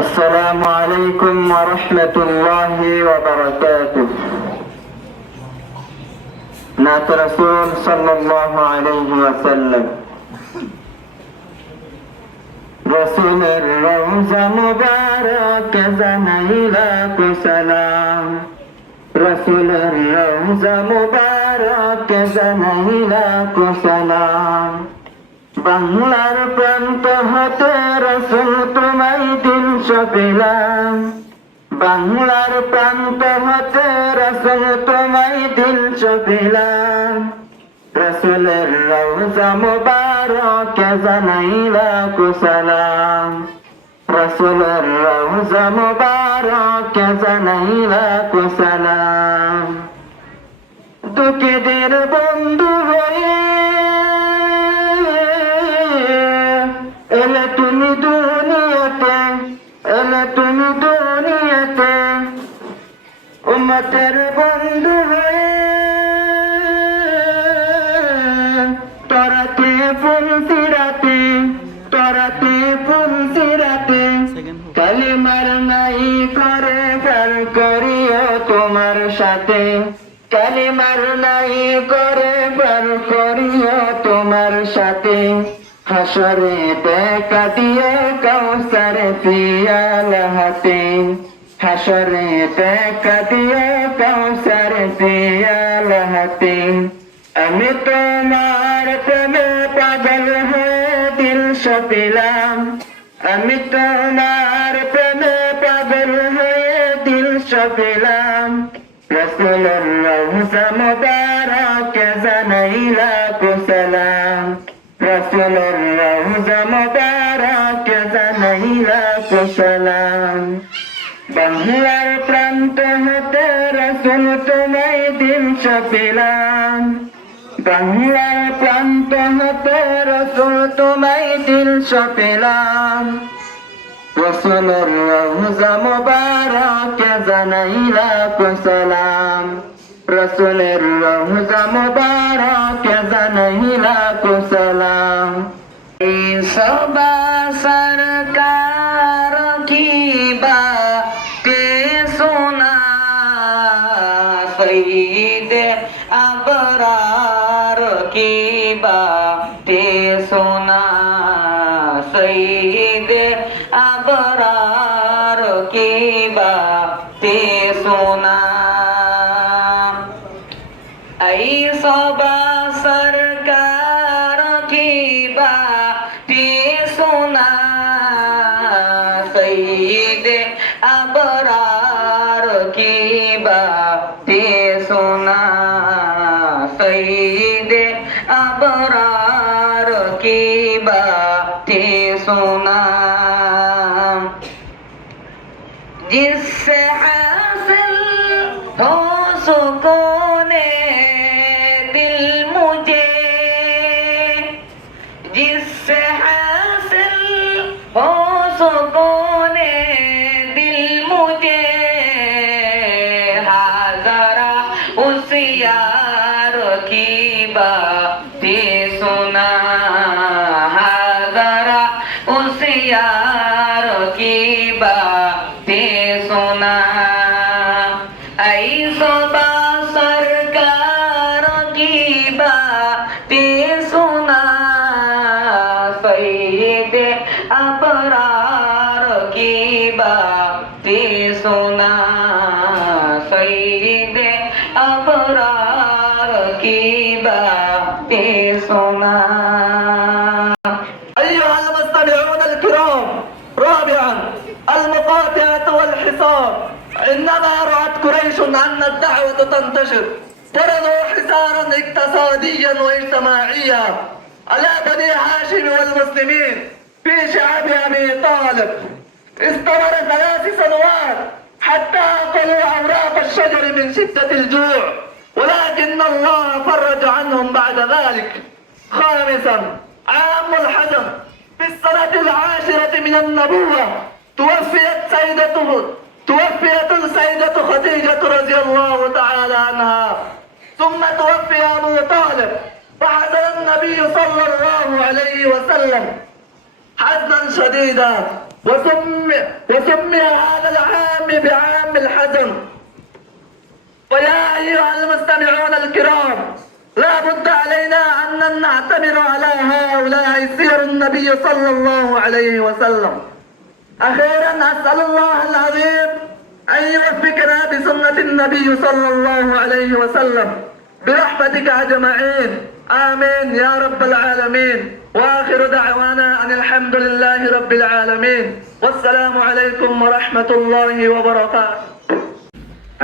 السلام عليكم ورحمة الله وبركاته. نات رسول صلى الله عليه وسلم رسول الروزة مبارك زنيلك سلام. رسول الروزة مبارك زنيلك سلام. বাংলার প্রান্ত হতে রসুল তোমায় দিনশো পেলাম। বাংলার প্রান্ত হতে রসুল তোমায় দিনশো পেলাম। রসুলের রওজা মুবারক জানাই লাখো সালাম। রসুলের রওজা মুবারক জানাই লাখো সালাম। দুঃখীদের বন্ধু হয়ে এলে তুমি দুনিয়াতে, এলে তুমি দুনিয়াতে, উম্মতের বন্ধু হয়ে তরাতে ফুল সিরাতে, তরাতে ফুল সিরাতে কালিমার নাই করে ফের করিও তোমার সাথে। কালিমার নাই করে ফের করিও তোমার সাথে। হাসরে দেখা দিও কাউসার পিয়াল হাতে। হাসরে দেখা দিও কাউসার পিয়াল হাতে। আমি তোমার প্রেমে পাগল হয়ে দিলশো পেলাম। আমি তোমার প্রেমে পাগল হয়ে দিলশো পেলাম। রসুলের রওজা মুবারক জানাই লাখো সালাম। রসুলের রওজা মুবারক জানাই লাখো সালাম। বাংলার প্রান্ত হতে রসুল তোমায় দিনশো পেলাম। বাংলার প্রান্ত হতে রসুল তোমায় দিনশো পেলাম। রসুলের রওজা মুবারক জানাই লাখো সালাম। রসুলের রওজা মুবারক জানাই লাখো সালাম। এই সবা সরকার কি বাতে শোনা সঈদে আবরার কি বাতে শোনা সঈদে আবরার কি বাতে শোনা। ऐ सबा सरकार की बातें सुना सईद अबरार की बातें सुना सईद अबरार की बातें सुना। जिससे हासिल हो सुकूने जिससे हासिल हो सुकूने दिल मुझे हाजरा उस यार की बातें सुना। हाजरा उस यार की बातें सुना। ऐ सबा सरकार की बातें सुना सईद अबरार की बातें सुना सईद अबरार की बातें सुना। أيها المستمعون الكرام، رابعا المقاطعة والحصار. عندما رأت قريش أن الدعوة تنتشر فرضوا حصارا اقتصاديا واجتماعيا على بني هاشم والمسلمين في شعب أبي طالب. استمر 3 سنوات حتى أكلوا أوراق الشجر من شدة الجوع، ولكن الله فرج عنهم بعد ذلك. خامسا عام الحزن. في السنة 10 من النبوة توفيت السيدة خديجة رضي الله تعالى عنها، ثم توفي أبو طالب، فحزن النبي صلى الله عليه وسلم حزنا شديدا وسمي سمي هذا العام بعام الحزن. ويا أيها المستمعون الكرام، لا بد علينا أن نعتبر على هؤلاء سير النبي صلى الله عليه وسلم. أخيرا أسأل الله العظيم أن يوفقنا بسنة النبي صلى الله عليه وسلم برحمتك أجمعين، آمين يا رب العالمين. وآخر دعوانا أن الحمد لله رب العالمين، والسلام عليكم ورحمة الله وبركاته.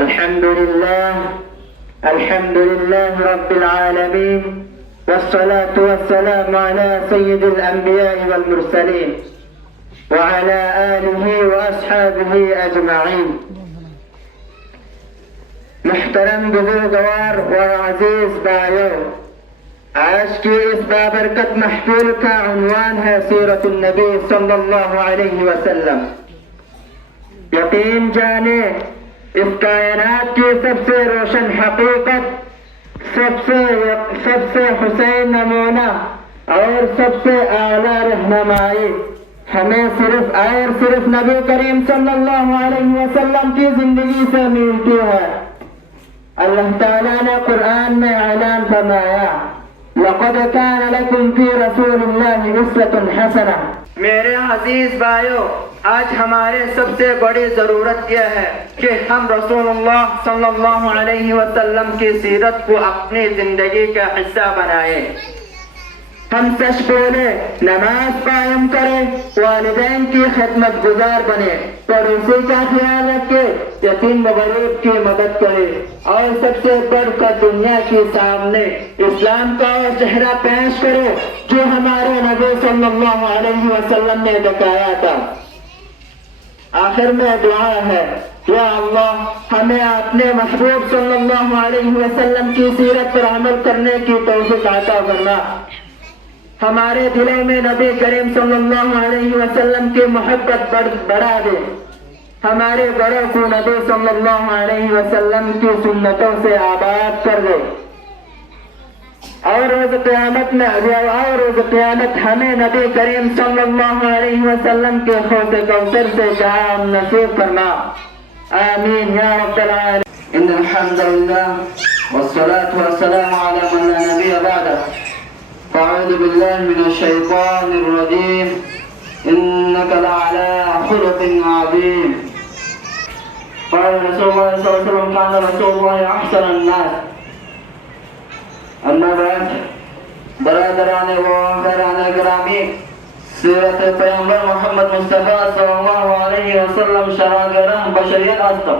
الحمد لله رب العالمين، والصلاة والسلام على سيد الأنبياء والمرسلين وعلى آله وأصحابه أجمعين. محترم बुजुर्गवार और अजीज भाइयों, आज की इस बाबरकत महफिल का उन्वान है सीरत नबी सल्लल्लाहु अलैहि वसल्लम। यकीन जाने इस कायनात की सबसे रोशन हकीकत, सबसे हुसैन नमूना और सबसे आला रहनुमाई हमें सिर्फ नबी करीम सल्लल्लाहु अलैहि वसल्लम की जिंदगी से मिलती है। अल्लाह ताला ने कुरान में ऐलान फरमाया, लक़द कान लकुम फी रसूलिल्लाहि उस्वतुन हसना। मेरे अजीज भाइयों, आज हमारे सबसे बड़ी जरूरत यह है कि हम रसूलुल्लाह सल्लल्लाहु अलैहि वसल्लम की सीरत को अपनी जिंदगी का हिस्सा बनाए। हम सच बोले, नमाज कायम करें, वालिदैन की खिदमत गुजार बने, पड़ोसी का ख्याल रखे, यतीम व गरीब की मदद करे और सबसे बढ़कर दुनिया के सामने इस्लाम का चेहरा पेश करे जो हमारे नबी सल्लल्लाहु अलैहि वसल्लम ने दिखाया था। आखिर में दुआ है, या अल्लाह हमें अपने महबूब सल्लल्लाहु अलैहि वसल्लम की सीरत पर अमल करने की तौफीक अता फरमा। हमारे दिलों में नबी करीम सल्लल्लाहु अलैहि वसल्लम की मोहब्बत बढ़ा दे। हमारे बड़ों को नबी सल्लल्लाहु अलैहि वसल्लम की सुन्नतों से आबाद कर दे और रोज़ क़यामत हमें नबी करीम सल्लल्लाहु अलैहि वसल्लम के खौफ़ कौसर से जाम नसीब फरमा। आमीन या रब्बल आलमीन। इन्नल हम्दुलिल्लाह वस्सलातु वस्सलामु अला मन ला नबिय्य बअदह। अऊज़ु बिल्लाहि मिनश शैतानिर रजीम। इन्नका लअला खुलुक़िन अज़ीम। क़ाल रसूलुल्लाह सल्लल्लाहु अलैहि वसल्लम कान रसूलुल्लाह अहसनन नास। अम्मा बाद, बरादराने व आखिराने गिरामी, सीरत पैगंबर मोहम्मद मुस्तफा सल्लल्लाहु अलैहि वसल्लम शरागरह बशरियत आस्तम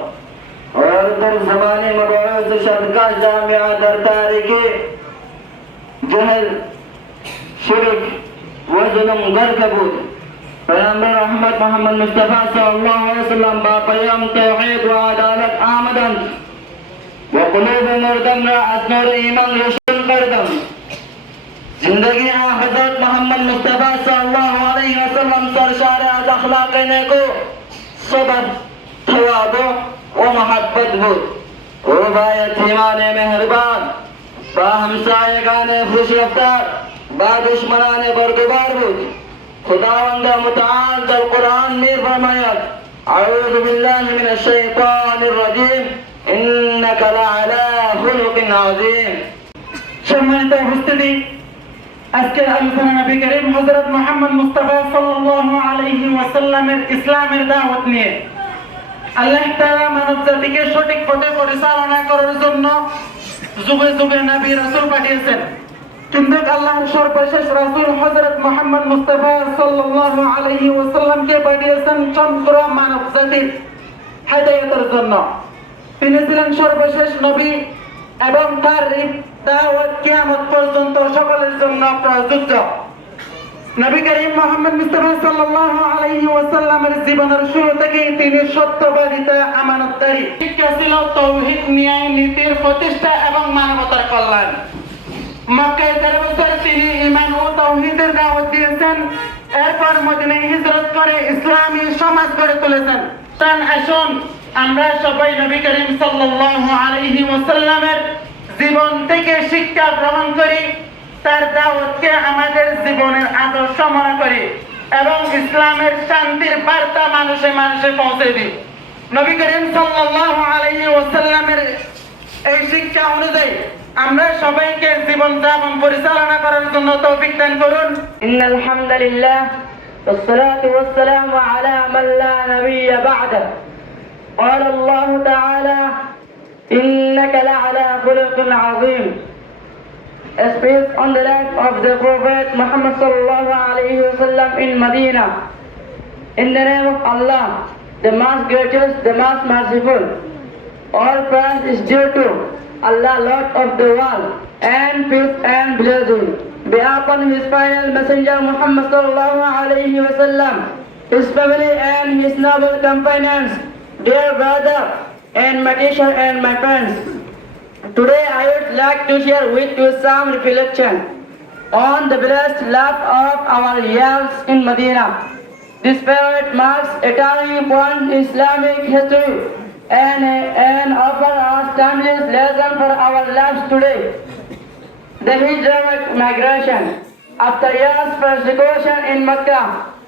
और दर ज़माने मबऊस शरका जामिया दर तारीकी जहल शिरक व जुल्म गर कबूल पैगंबर रहमत मोहम्मद मुस्तफा सल्लल्लाहु अलैहि वसल्लम बा पैगाम तौहीद व अदालत आमदन व क़ुलूब मुरदम रअत नूर ईमान रोशन करदम। जिंदगी हज़रत मोहम्मद मुस्तफा सल्लल्लाहु अलैहि वसल्लम सरशार अज अखलाक नेको सबर तवादु व मोहब्बत बुद ओ बाय यतीमाने मेहरबान बा हमसायगाने खुश रफ्तार बा दुश्मनाने बरगुबार बुद। खुदावंद मुतआल दल कुरान में फरमाया, अऊज़ु बिल्लाहि मिनश शैतानिर रजीम, इन्नका लअला खुलुक़िन अज़ीम। সম্মানিত উপস্থিতি, আজকের আলোচনা নবী করিম হযরত মুহাম্মদ মুস্তাফা সাল্লাল্লাহু আলাইহি ওয়াসাল্লামের ইসলামের দাওয়াত নিয়ে। আল্লাহ তাআলা মানব জাতিকে সঠিক পথে পরিচালনা করার জন্য যুগে যুগে নবী রাসূল পাঠিয়েছেন, কিন্তু আল্লাহর সর্বশেষ রাসূল হযরত মুহাম্মদ মুস্তাফা সাল্লাল্লাহু আলাইহি ওয়াসাল্লামকে পাঠিয়েছেন সমগ্র মানব জাতির হেদায়েতের জন্য। তিনি ছিলেন সর্বশেষ নবী এবং তার দাওয়াত কিয়ামত পর্যন্ত সকলের জন্য প্রযোজ্য। নবী করিম মুহাম্মদ মুস্তাফা সাল্লাল্লাহু আলাইহি ওয়াসাল্লামের জীবনের শুরু থেকেই তিনি সত্যবাদিতা, আমানতদারি, শিক্ষা ছিল তাওহীদ, ন্যায় নীতির প্রতিষ্ঠা এবং মানবতার কল্যাণ। মক্কায় 13 বছর তিনি ঈমান ও তাওহীদের দাওয়াত দিয়েছেন। এরপর মদিনায় হিজরত করে ইসলামী সমাজ গড়ে তুলেছেন। তাই আসুন আমরা সবাই নবী করিম সাল্লাল্লাহু আলাইহি ওয়াসাল্লামের জীবন থেকে শিক্ষা গ্রহণ করি, তার দাওয়াতকে আমাদের জীবনের আদর্শ মনে করি। এবং ইসলামের শান্তির বার্তা মানুষে মানুষে পৌঁছে দিই। নবী করিম সাল্লাল্লাহু আলাইহি ওয়াসাল্লামের এই শিক্ষা অনুযায়ী আমরা সবাইকে জীবন যাপন পরিচালনা করার জন্য তৌফিক দান করুন। ইন্নাল হামদুলিল্লাহ والصلاة والسلام على من لا نبي بعده قال الله تعالى إنك لعلى خلق عظيم. As peace on the life of the Prophet Muhammad sallallahu alayhi wa sallam in Medina. In the name of Allah, the most gracious, the most merciful. All praise is due to Allah, Lord of the world, and peace and blessing be upon His final messenger Muhammad sallallahu alayhi wa sallam, his family and his noble companions, dear brother and my teacher and my friends. Today I would like to share with you some reflection on the blessed life of our years in Medina. This period marks a turning point in Islamic history and offers us timeless lesson for our lives today. The Hijra migration. After years persecution in Mecca,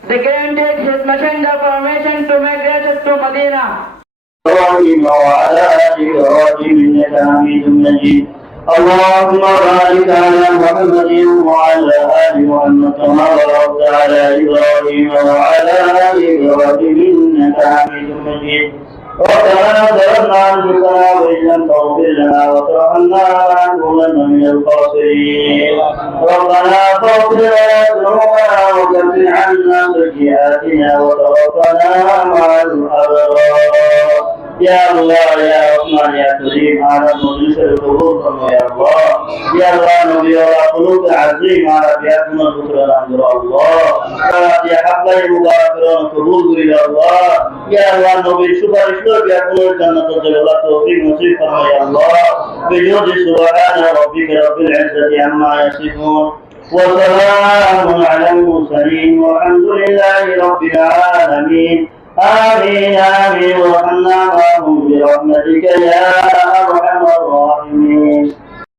they granted His messenger permission to migrate to Medina. إبراهيم وعلى آل إبراهيم إنك حميد مجيد. اللهم بارك على محمد وعلى آل محمد كما باركت على إبراهيم وعلى آل إبراهيم إنك حميد مجيد. ربنا ظلمنا أنفسنا وإن لم تغفر لنا وترحمنا لنكونن من الخاسرين. ربنا فاغفر لنا ذنوبنا وكفر عنا سيئاتنا وتوفنا مع الأبرار. يا الله يا رحمن يا كريم على مجلس القبور يا الله. يا الله نبي الله قلوب عزيم على بياتنا البصر الأنظر الله. يا حقا مبارك قبول إلى الله. يا الله نبي شكر شكر بياتنا الجنة الله توفيق نصيب يا الله. بجود سبحان ربك رب العزة عما يصفون وسلام على المرسلين والحمد لله رب العالمين. آمين آمين وارحمنا معهم برحمتك يا